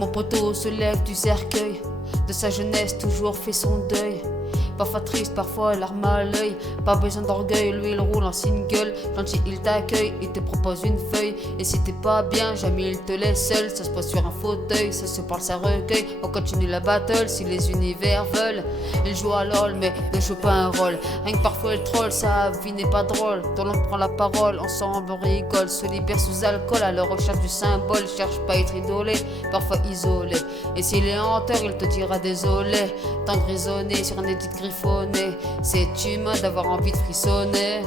Mon poteau se lève du cercueil, de sa jeunesse toujours fait son deuil. Parfois triste, parfois larme à l'œil. Pas besoin d'orgueil, lui il roule en single. Gentil il t'accueille, il te propose une feuille. Et si t'es pas bien, jamais il te laisse seul. Ça se pose sur un fauteuil, ça se parle, ça recueille. On continue la battle si les univers veulent. Il joue à LOL mais ne joue pas un rôle. Rien que parfois il troll, sa vie n'est pas drôle. Tout le monde prend la parole, ensemble on rigole. Se libère sous alcool à la recherche du symbole. Cherche pas à être idolé, parfois isolé. Et s'il est hanteur, il te dira désolé. Tant grisonné sur un édit griffonné. C'est humain d'avoir envie de frissonner.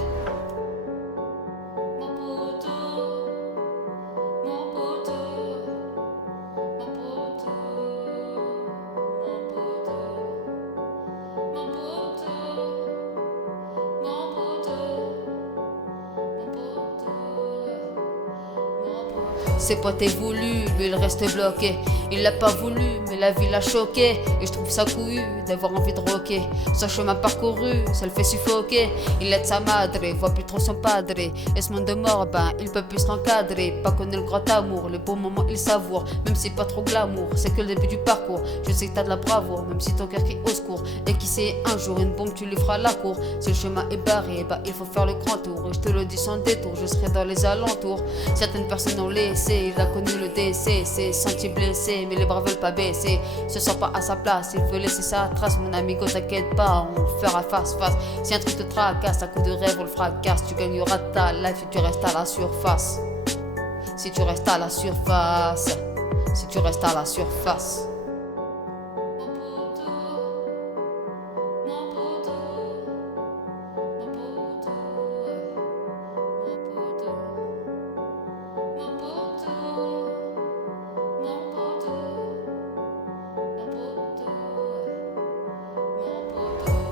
Ses potes est voulu, lui il reste bloqué. Il l'a pas voulu, mais la vie l'a choqué. Et je trouve ça couillu d'avoir envie de rocker. Son chemin parcouru, ça le fait suffoquer. Il aide sa madre, voit plus trop son padre. Et ce monde de mort, ben il peut plus l'encadrer. Pas connaître le grand amour, les beaux moments il savoure. Même si pas trop glamour, c'est que le début du parcours. Je sais que t'as de la bravoure, même si ton cœur crie au secours. Et qui sait, un jour une bombe tu lui feras la cour. Si le chemin est barré, bah il faut faire le grand tour. Et je te le dis sans détour, je serai dans les alentours. Certaines personnes ont laissé, il a connu le décès, s'est senti blessé, mais les bras veulent pas baisser. Se sent pas à sa place, il veut laisser sa trace. Mon amigo t'inquiète pas, on le fera face face. Si un truc te tracasse, à coup de rêve on le fracasse. Tu gagneras ta life si tu restes à la surface. Si tu restes à la surface. Si tu restes à la surface.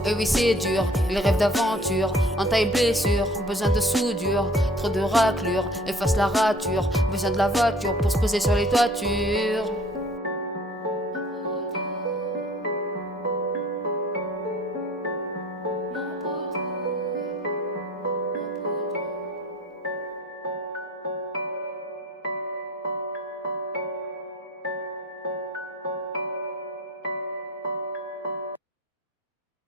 Et oui c'est dur, il rêve d'aventure, entaille blessure, besoin de soudure, trop de raclures, efface la rature, besoin de la voiture pour se poser sur les toitures.